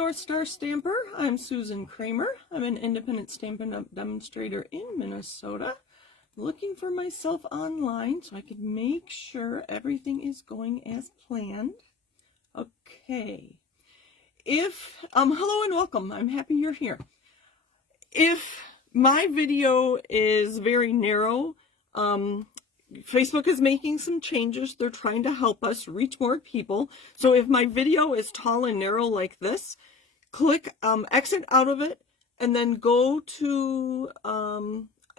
North Star Stamper. I'm Susan Kremer. I'm an independent Stampin' Up demonstrator in Minnesota. Looking for myself online so I can make sure everything is going as planned. Okay. Hello and welcome. I'm happy you're here. If my video is very narrow, Facebook is making some changes. They're trying to help us reach more people. So if my video is tall and narrow like this, click exit out of it and then go to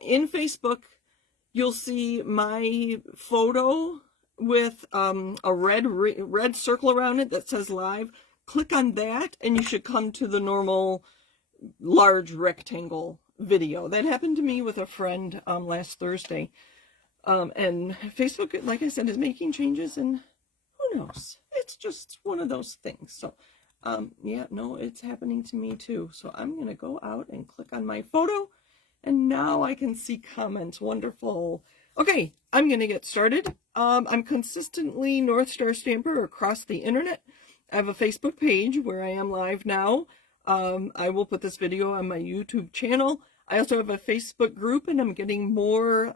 in Facebook. You'll see my photo with a red circle around it that says live. Click on that and you should come to the normal large rectangle video. That happened to me with a friend last Thursday. And Facebook, like I said, is making changes, and who knows? It's just one of those things. So, yeah, no, it's happening to me too. So I'm going to go out and click on my photo, and now I can see comments. Wonderful. Okay, I'm going to get started. I'm consistently North Star Stamper across the internet. I have a Facebook page where I am live now. I will put this video on my YouTube channel. I also have a Facebook group, and I'm getting more...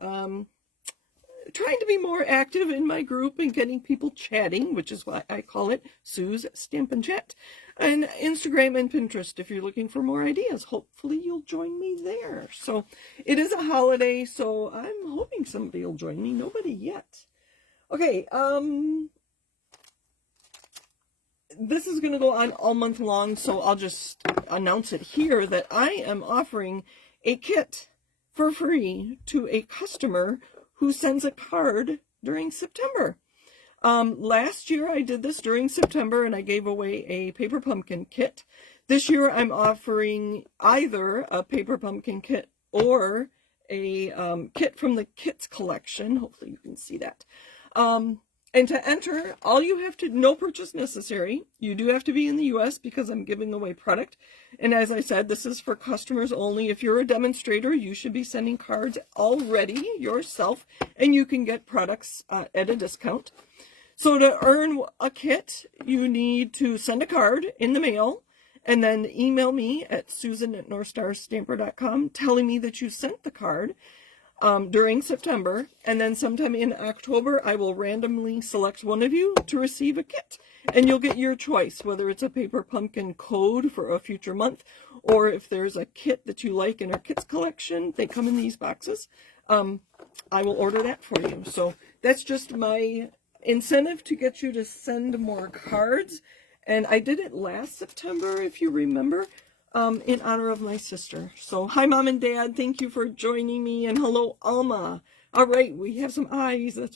trying to be more active in my group and getting people chatting, which is why I call it Sue's Stampin' Chat. And Instagram and Pinterest if you're looking for more ideas. Hopefully you'll join me there. So it is a holiday, so I'm hoping somebody will join me. Nobody yet. Okay, this is going to go on all month long, so I'll just announce it here that I am offering a kit for free to a customer who sends a card during September. Last year I did this during September and I gave away a paper pumpkin kit. This year I'm offering either a paper pumpkin kit or a kit from the kits collection. Hopefully you can see that. And to enter, all you have to, no purchase necessary. You do have to be in the US because I'm giving away product. And as I said, this is for customers only. If you're a demonstrator, you should be sending cards already yourself, and you can get products at a discount. So to earn a kit, you need to send a card in the mail and then email me at susan@northstarstamper.com telling me that you sent the card during September, and then sometime in October I will randomly select one of you to receive a kit, and you'll get your choice, whether it's a paper pumpkin code for a future month, or if there's a kit that you like in our kits collection. They come in these boxes. I will order that for you. So that's just my incentive to get you to send more cards. And I did it last September, if you remember, in honor of my sister. So hi Mom and Dad, thank you for joining me, and hello Alma. All right, we have some eyes. I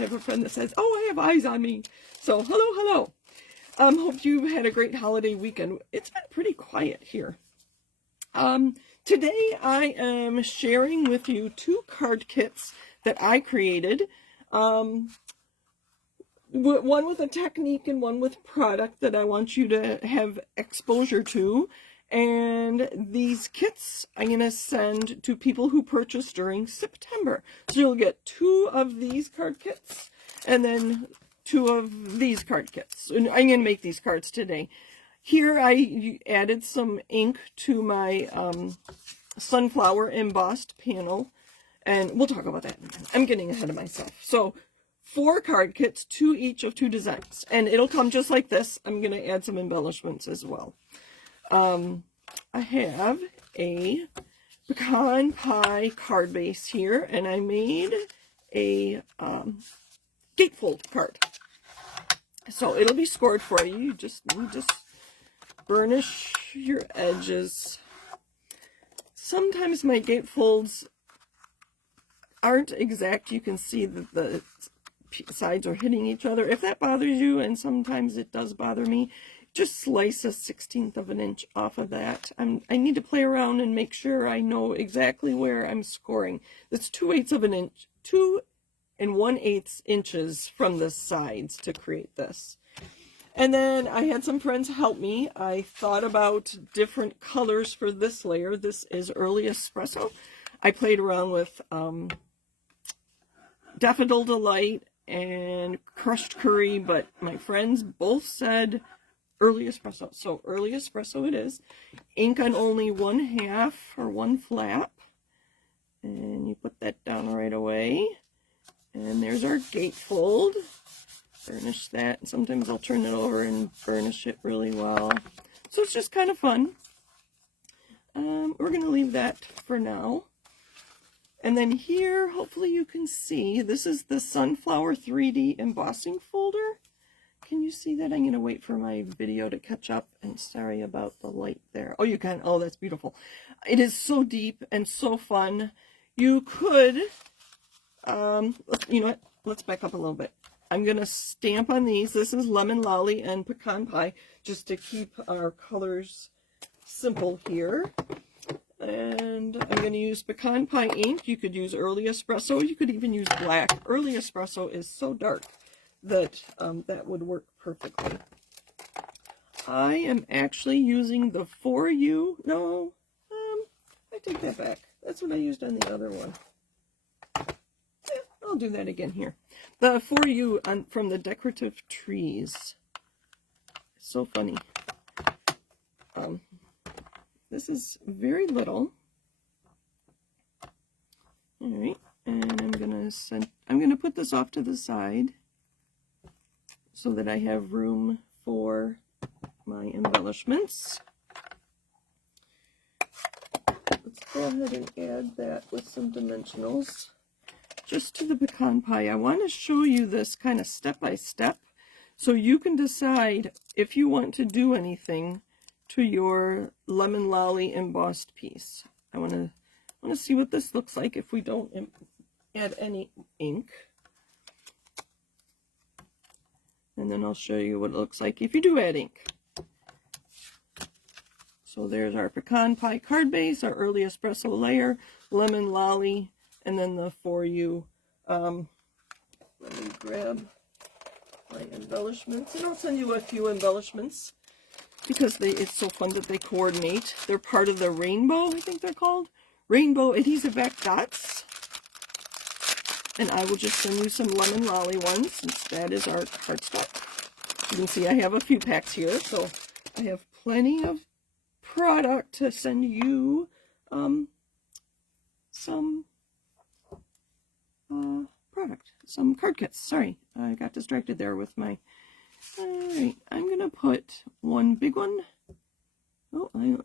have a friend that says, oh, I have eyes on me. So hello. Hope you had a great holiday weekend. It's been pretty quiet here. Today I am sharing with you two card kits that I created. One with a technique and one with product that I want you to have exposure to. And these kits I'm going to send to people who purchase during September. So you'll get two of these card kits and then two of these card kits. And I'm going to make these cards today. Here I added some ink to my sunflower embossed panel. And we'll talk about that in a minute. I'm getting ahead of myself. So 4 card kits, 2 each of 2 designs. And it'll come just like this. I'm going to add some embellishments as well. I have a pecan pie card base here, and I made a gatefold card. So it'll be scored for you. You just need to burnish your edges. Sometimes my gatefolds aren't exact. You can see that the sides are hitting each other. If that bothers you, and sometimes it does bother me, just slice a 1/16 of an inch off of that. I need to play around and make sure I know exactly where I'm scoring. That's 2/8 of an inch, 2 1/8 inches from the sides to create this. And then I had some friends help me. I thought about different colors for this layer. This is Early Espresso. I played around with Daffodil Delight and Crushed Curry, but my friends both said early espresso. So early espresso it is. Ink on only 1/2 or 1 flap. And you put that down right away. And there's our gatefold. Burnish that. And sometimes I'll turn it over and burnish it really well. So it's just kind of fun. We're going to leave that for now. And then here, hopefully you can see, this is the Sunflower 3D embossing folder. Can you see that? I'm going to wait for my video to catch up, and sorry about the light there. Oh, you can. Oh, that's beautiful. It is so deep and so fun. You could, you know what? Let's back up a little bit. I'm going to stamp on these. This is Lemon Lolly and Pecan Pie, just to keep our colors simple here. And I'm going to use Pecan Pie ink. You could use Early Espresso. You could even use black. Early Espresso is so dark that that would work perfectly. I am actually using the 4U. No, I take that back. That's what I used on the other one. Yeah, I'll do that again here. The 4U from the Decorative Trees. So funny. This is very little. All right, and I'm gonna put this off to the side so that I have room for my embellishments. Let's go ahead and add that with some dimensionals just to the Pecan Pie. I want to show you this kind of step by step so you can decide if you want to do anything to your Lemon Lolly embossed piece. I want to see what this looks like if we don't add any ink. And then I'll show you what it looks like if you do add ink. So there's our Pecan Pie card base, our Early Espresso layer, Lemon Lolly, and then the 4U. Let me grab my embellishments, and I'll send you a few embellishments because it's so fun that they coordinate. They're part of the rainbow, I think they're called. Rainbow adhesive back dots. And I will just send you some Lemon Lolly ones, since that is our cardstock. You can see I have a few packs here, so I have plenty of product to send you some product, some card kits. Sorry, I got distracted there with my... Alright, I'm going to put one big one. Oh, I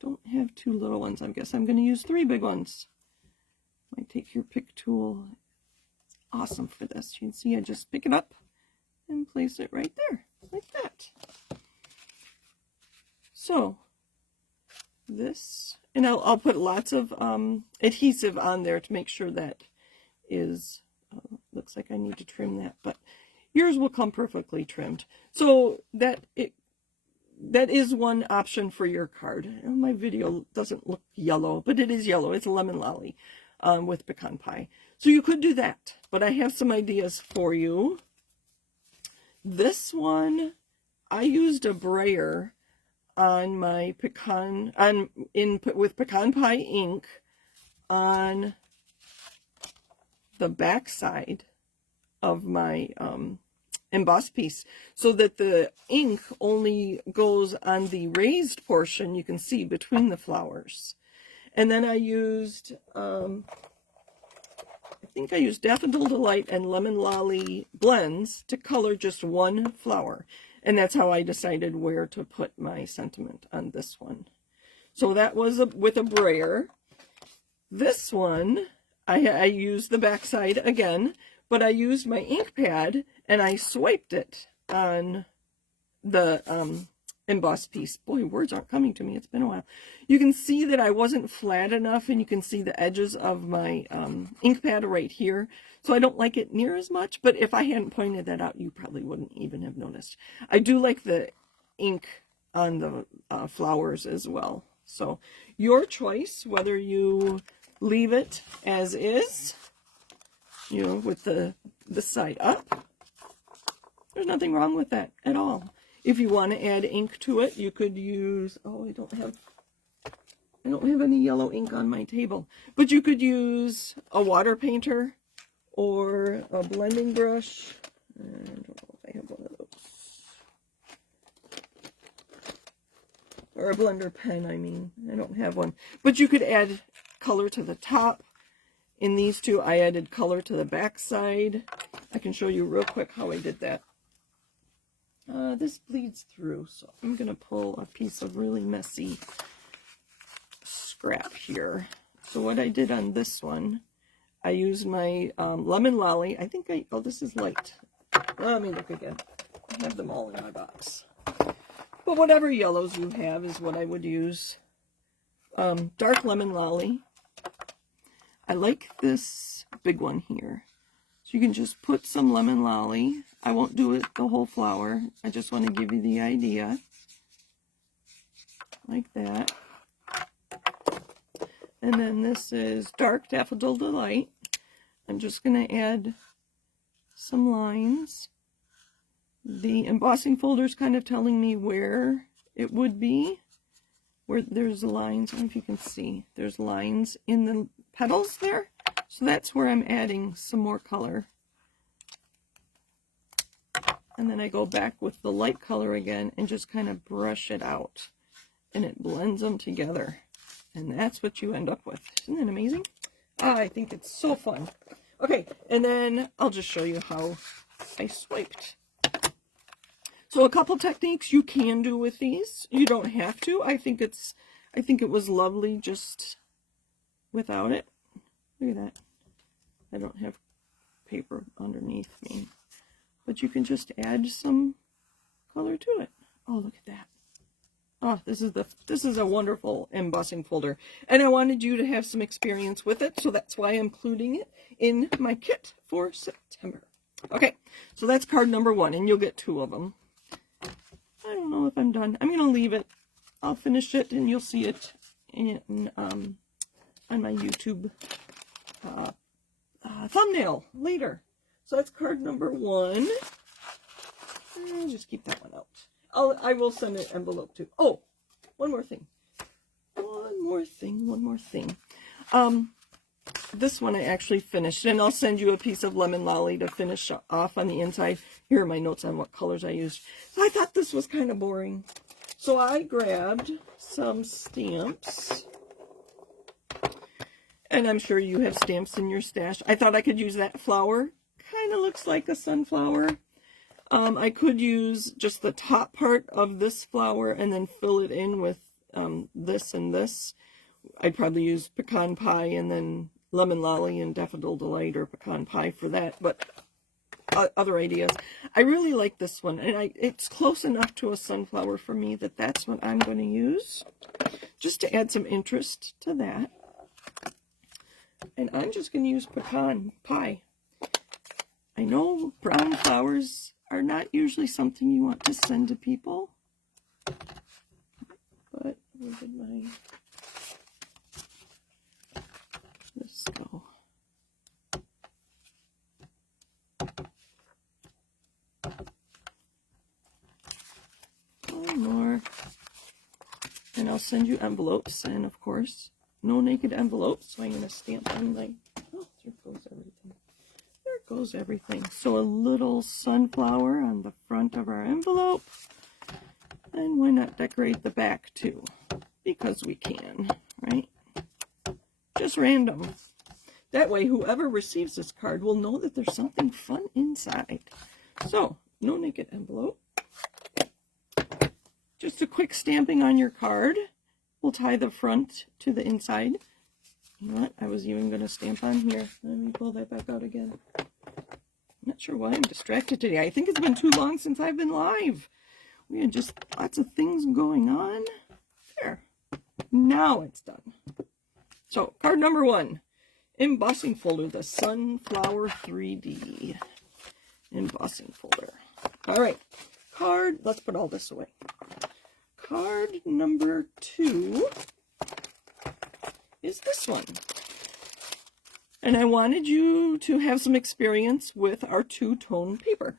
don't have 2 little ones. I guess I'm going to use 3 big ones. Might take your pick tool. It's awesome for this. You can see I just pick it up and place it right there, like that. So, this, and I'll put lots of adhesive on there to make sure that is, looks like I need to trim that, but yours will come perfectly trimmed. So that is one option for your card. My video doesn't look yellow, but it is yellow. It's a Lemon Lolly with Pecan Pie. So you could do that, but I have some ideas for you. This one, I used a brayer on my with Pecan Pie ink on the back side of my embossed piece, so that the ink only goes on the raised portion you can see between the flowers. And then I used, I think I used Daffodil Delight and Lemon Lolly blends to color just one flower. And that's how I decided where to put my sentiment on this one. So that was with a brayer. This one, I used the backside again, but I used my ink pad and I swiped it on the embossed piece. Boy, words aren't coming to me. It's been a while. You can see that I wasn't flat enough, and you can see the edges of my ink pad right here. So I don't like it near as much, but if I hadn't pointed that out, you probably wouldn't even have noticed. I do like the ink on the flowers as well. So your choice, whether you leave it as is, you know, with the side up. There's nothing wrong with that at all. If you want to add ink to it, you could use, oh, I don't have any yellow ink on my table, but you could use a water painter or a blending brush. I don't know if I have one of those. or a blender pen, I mean. I don't have one. But you could add color to the top. In these two, I added color to the back side. I can show you real quick how I did that. This bleeds through, so I'm going to pull a piece of really messy scrap here. So what I did on this one, I used my lemon lolly. I think oh, this is light. Let me look again. I have them all in my box. But whatever yellows you have is what I would use. Dark lemon lolly. I like this big one here. So you can just put some lemon lolly. I won't do it the whole flower. I just want to give you the idea. Like that. And then this is Dark Daffodil Delight. I'm just going to add some lines. The embossing folder is kind of telling me where it would be. Where there's lines, I don't know if you can see. There's lines in the petals there. So that's where I'm adding some more color. And then I go back with the light color again and just kind of brush it out. And it blends them together. And that's what you end up with. Isn't that amazing? I think it's so fun. Okay, and then I'll just show you how I swiped. So a couple techniques you can do with these. You don't have to. I think it was lovely just without it. Look at that. I don't have paper underneath me. But you can just add some color to it. Oh, look at that. Oh, this is a wonderful embossing folder. And I wanted you to have some experience with it, so that's why I'm including it in my kit for September. Okay, so that's card number 1, and you'll get 2 of them. I don't know if I'm done. I'm going to leave it. I'll finish it, and you'll see it in on my YouTube thumbnail later. So that's card number 1. I'll just keep that one out. I will send an envelope too. Oh, one more thing. One more thing. This one I actually finished, and I'll send you a piece of lemon lolly to finish off on the inside. Here are my notes on what colors I used. So I thought this was kind of boring. So I grabbed some stamps. And I'm sure you have stamps in your stash. I thought I could use that flower. Kind of looks like a sunflower. I could use just the top part of this flower and then fill it in with this and this. I'd probably use pecan pie and then lemon lolly and daffodil delight or pecan pie for that, but other ideas. I really like this one, and it's close enough to a sunflower for me that that's what I'm going to use, just to add some interest to that. And I'm just going to use pecan pie. I know brown flowers are not usually something you want to send to people, but where did my this go? One more, and I'll send you envelopes, and of course no naked envelopes, so I'm going to stamp on my, oh, there goes everything. There goes everything. So a little sunflower on the front of our envelope. And why not decorate the back too? Because we can, right? Just random. That way whoever receives this card will know that there's something fun inside. So, no naked envelope. Just a quick stamping on your card. We'll tie the front to the inside. You know what? I was even going to stamp on here. Let me pull that back out again. I'm not sure why I'm distracted today. I think it's been too long since I've been live. We had just lots of things going on. There. Now it's done. So, card number 1. Embossing folder. The Sunflower 3D. Embossing folder. All right. Card. Let's put all this away. Card number 2 is this one. And I wanted you to have some experience with our 2-tone paper.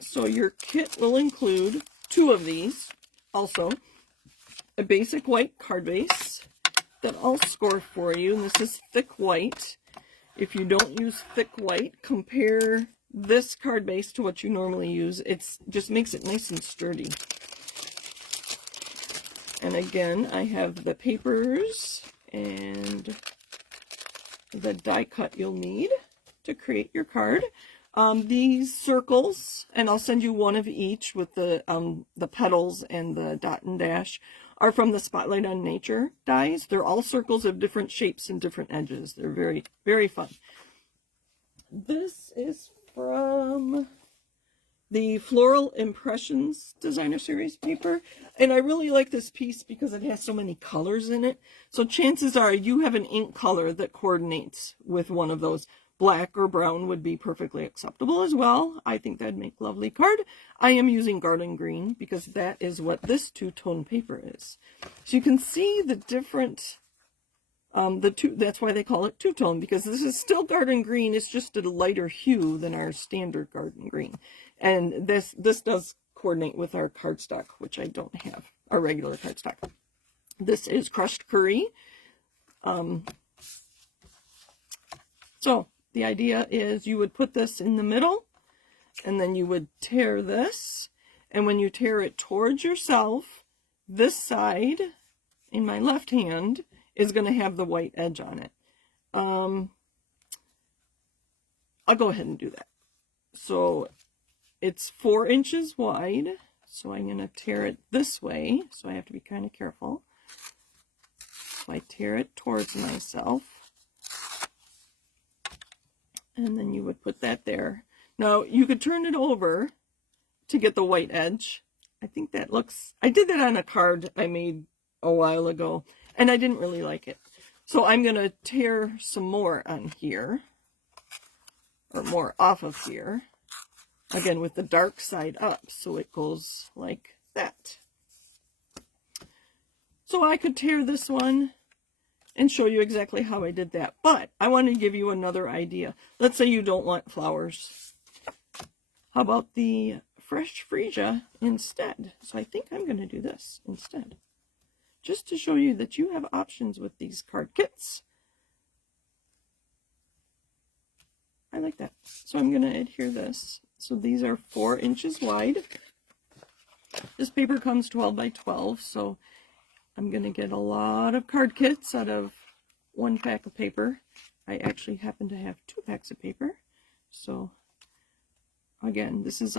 So your kit will include 2 of these. Also, a basic white card base that I'll score for you. And this is thick white. If you don't use thick white, compare this card base to what you normally use. It just makes it nice and sturdy. And again, I have the papers and the die cut you'll need to create your card. These circles, and I'll send you one of each with the petals and the dot and dash, are from the Spotlight on Nature dies. They're all circles of different shapes and different edges. They're very, very fun. This is from the Floral Impressions Designer Series paper, and I really like this piece because it has so many colors in it. So chances are you have an ink color that coordinates with one of those. Black or brown would be perfectly acceptable as well. I think that'd make a lovely card. I am using garden green because that is what this two-tone paper is. So you can see the different, that's why they call it two-tone, because this is still garden green. It's just a lighter hue than our standard garden green. And this does coordinate with our cardstock, which I don't have, our regular cardstock. This is crushed curry. So the idea is you would put this in the middle, and then you would tear this, and when you tear it towards yourself, this side, in my left hand, is going to have the white edge on it. I'll go ahead and do that. So it's 4 inches wide, so I'm going to tear it this way, so I have to be kind of careful. So I tear it towards myself. And then you would put that there. Now, you could turn it over to get the white edge. I think that looks... I did that on a card I made a while ago, and I didn't really like it. So I'm going to tear some more on here, or more off of here. Again, with the dark side up, so it goes like that. So I could tear this one and show you exactly how I did that. But I want to give you another idea. Let's say you don't want flowers. How about the fresh freesia instead? So I think I'm going to do this instead, just to show you that you have options with these card kits. I like that. So I'm going to adhere this. So these are 4 inches wide. This paper comes 12 by 12, so I'm going to get a lot of card kits out of 1 pack of paper. I actually happen to have 2 packs of paper. So again, this is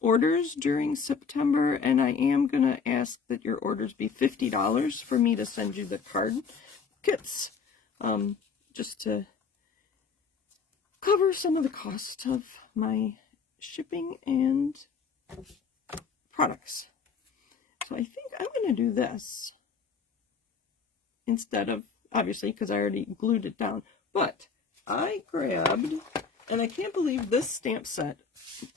orders during September, and I am going to ask that your orders be $50 for me to send you the card kits, just to cover some of the cost of my shipping and products. So I think I'm going to do this instead of, obviously, because I already glued it down. But I grabbed, and I can't believe this stamp set,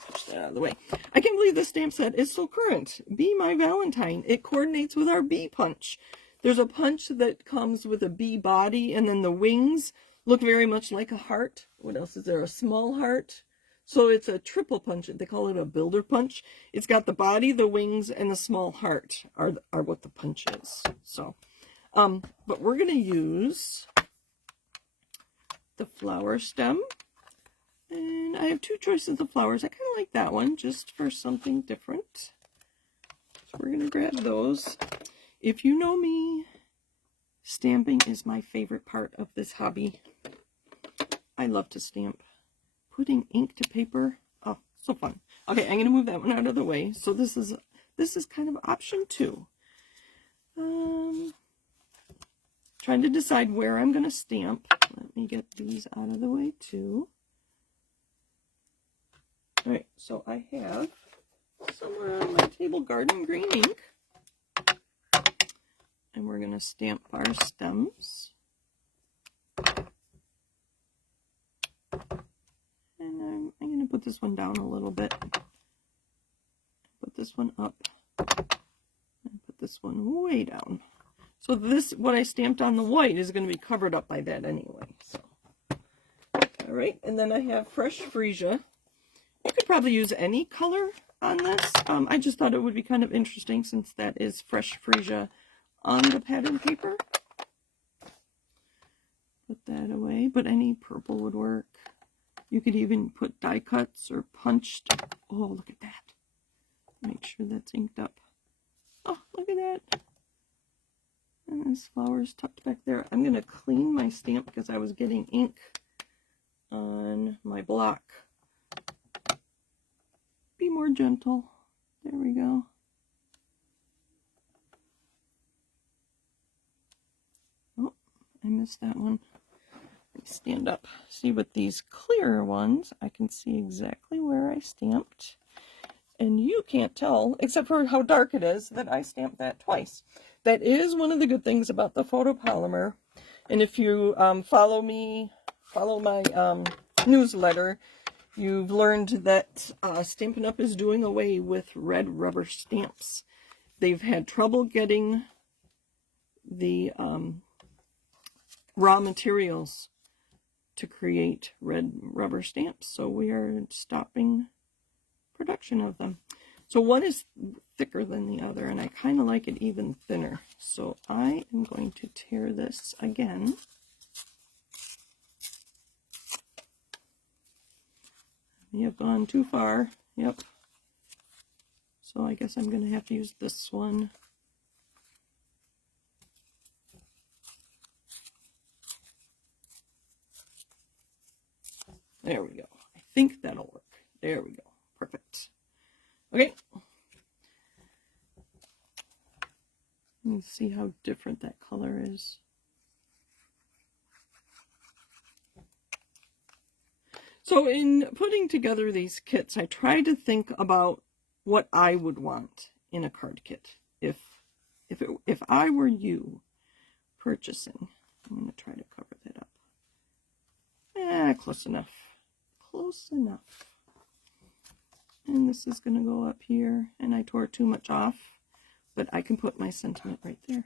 push that out of the way, I can't believe this stamp set is so current. Be My Valentine. It coordinates with our bee punch. There's a punch that comes with a bee body, and then the wings look very much like a heart. What else is there? A small heart. So it's a triple punch. They call it a builder punch. It's got the body, the wings, and the small heart are what the punch is. So, but we're going to use the flower stem. And I have 2 choices of flowers. I kind of like that one just for something different. So we're going to grab those. If you know me, stamping is my favorite part of this hobby. I love to stamp. Putting ink to paper, oh, so fun. Okay, I'm going to move that one out of the way. So this is kind of option 2. Trying to decide where I'm going to stamp. Let me get these out of the way too. All right, so I have somewhere on my table garden green ink, and we're going to stamp our stems. And I'm going to put this one down a little bit. Put this one up. And put this one way down. So this, what I stamped on the white, is going to be covered up by that anyway. So, all right, and then I have fresh freesia. You could probably use any color on this. I just thought it would be kind of interesting since that is fresh freesia on the pattern paper. Put that away, but any purple would work. You could even put die cuts or punched. Oh, look at that. Make sure that's inked up. Oh, look at that. And this flower is tucked back there. I'm going to clean my stamp because I was getting ink on my block. Be more gentle. There we go. Oh, I missed that one. Let me stand up. See, with these clearer ones, I can see exactly where I stamped. And you can't tell, except for how dark it is, that I stamped that twice. That is one of the good things about the photopolymer. And if you follow my newsletter, you've learned that Stampin' Up! Is doing away with red rubber stamps. They've had trouble getting the raw materials to create red rubber stamps, so we are stopping production of them. So one is thicker than the other, and I kind of like it even thinner. So I am going to tear this again. We have gone too far. Yep. So I guess I'm going to have to use this one. There we go. I think that'll work. There we go. Perfect. Okay. Let's see how different that color is. So in putting together these kits, I tried to think about what I would want in a card kit. If I were you purchasing, I'm going to try to cover that up. Close enough. Close enough. And this is going to go up here, and I tore too much off, but I can put my sentiment right there.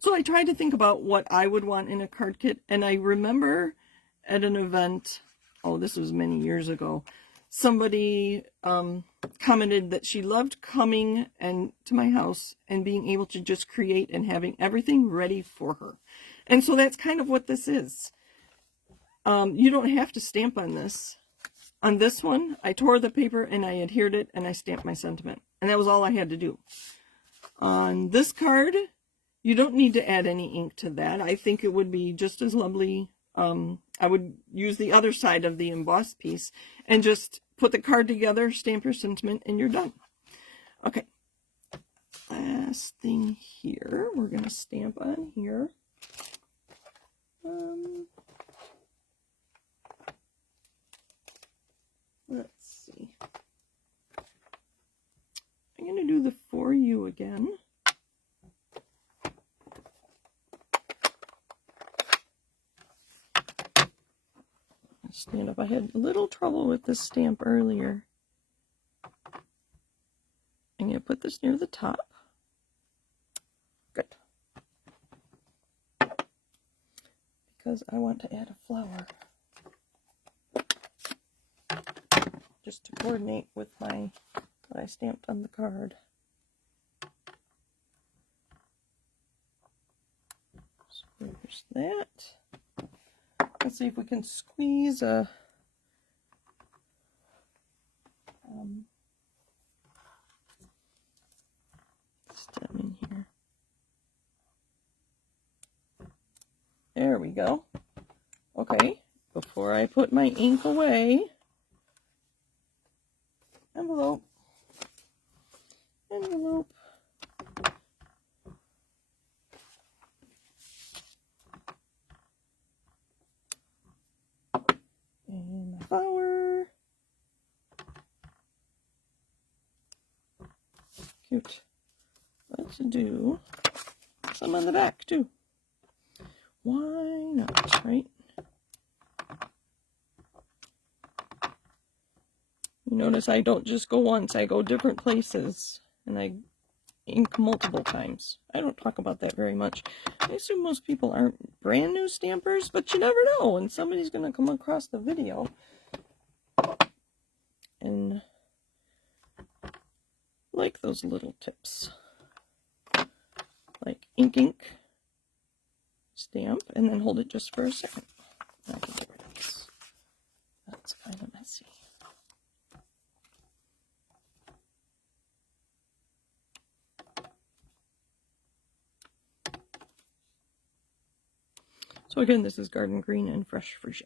So I tried to think about what I would want in a card kit, and I remember at an event, oh, this was many years ago, somebody commented that she loved coming to my house and being able to just create and having everything ready for her. And so that's kind of what this is. You don't have to stamp on this. On this one, I tore the paper and I adhered it and I stamped my sentiment. And that was all I had to do. On this card, you don't need to add any ink to that. I think it would be just as lovely. I would use the other side of the embossed piece and just put the card together, stamp your sentiment, and you're done. Okay. Last thing here, we're going to stamp on here. Let's see. I'm going to do the For You again. Stand up. I had a little trouble with this stamp earlier. I'm going to put this near the top. Good. Because I want to add a flower. Just to coordinate with what I stamped on the card. So there's that. Let's see if we can squeeze a stem in here. There we go. Okay, before I put my ink away, envelope. And my flower. Cute. Let's do some on the back too. Why not, right? You notice I don't just go once, I go different places, and I ink multiple times. I don't talk about that very much. I assume most people aren't brand new stampers, but you never know, and somebody's going to come across the video and like those little tips. Like ink, stamp, and then hold it just for a second. I can get rid of this. That's kind of messy. So again, this is Garden Green and Fresh Freesia.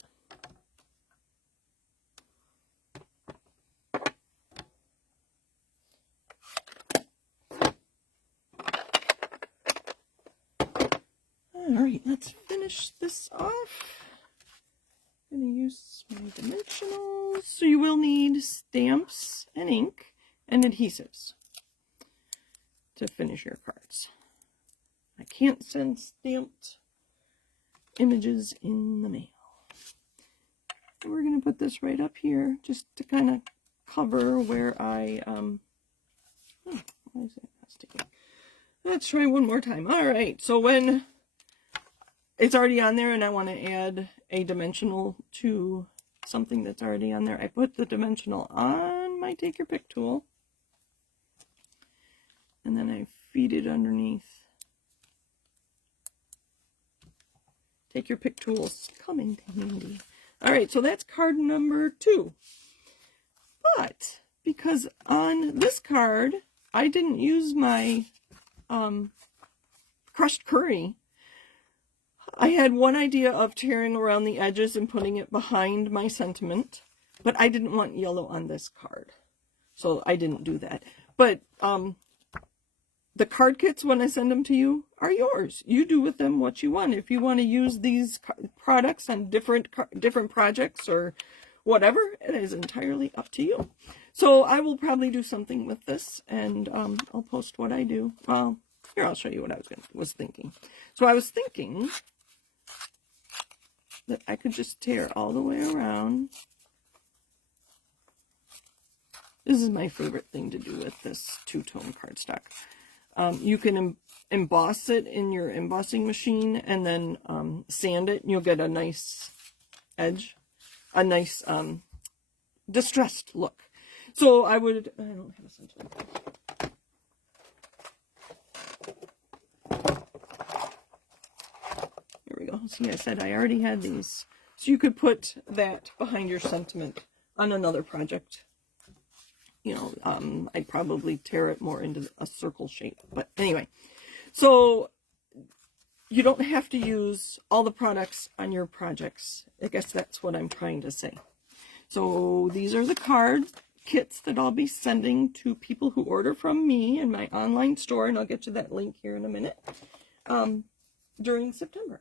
Alright, let's finish this off. I'm going to use my dimensionals. So you will need stamps and ink and adhesives to finish your cards. I can't send stamped images in the mail. And we're going to put this right up here just to kind of cover where I, why is that not sticking? Let's try one more time. All right, so when it's already on there and I want to add a dimensional to something that's already on there, I put the dimensional on my Take Your Pick tool, and then I feed it underneath. Take Your Pick tools come in handy. All right, so that's card number 2. But because on this card, I didn't use my crushed curry, I had one idea of tearing around the edges and putting it behind my sentiment, but I didn't want yellow on this card, so I didn't do that. But the card kits, when I send them to you, are yours. You do with them what you want. If you want to use these products on different projects or whatever, it is entirely up to you. So I will probably do something with this, and I'll post what I do. Well, here, I'll show you what I was thinking. So I was thinking that I could just tear all the way around. This is my favorite thing to do with this two-tone cardstock. You can emboss it in your embossing machine and then sand it, and you'll get a nice edge, a nice distressed look. So I don't have a center. Here we go. See, I said I already had these. So you could put that behind your sentiment on another project. You know, I'd probably tear it more into a circle shape. But anyway, so you don't have to use all the products on your projects. I guess that's what I'm trying to say. So these are the card kits that I'll be sending to people who order from me in my online store, and I'll get you that link here in a minute, during September.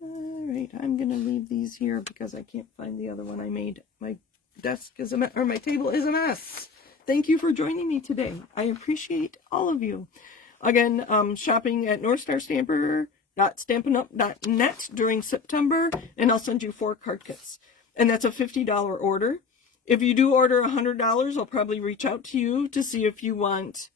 All right, I'm going to leave these here because I can't find the other one I made. My desk is my table is a mess. Thank you for joining me today. I appreciate all of you. Again, shopping at northstarstamper.stampinup.net during September, and I'll send you 4 card kits. And that's a $50 order. If you do order $100, I'll probably reach out to you to see if you want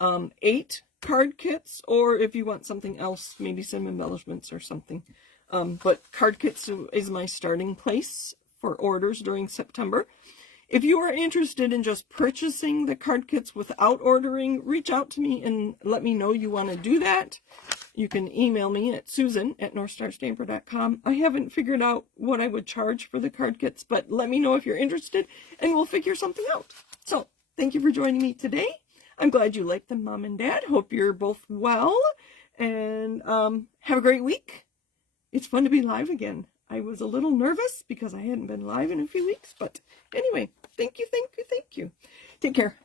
8 card kits, or if you want something else, maybe some embellishments or something. But card kits is my starting place for orders during September. If you are interested in just purchasing the card kits without ordering, reach out to me and let me know you want to do that. You can email me at susan@northstarstamper.com. I haven't figured out what I would charge for the card kits, but let me know if you're interested and we'll figure something out. So thank you for joining me today. I'm glad you liked them, Mom and Dad. Hope you're both well, and have a great week. It's fun to be live again. I was a little nervous because I hadn't been live in a few weeks, but anyway, thank you. Take care.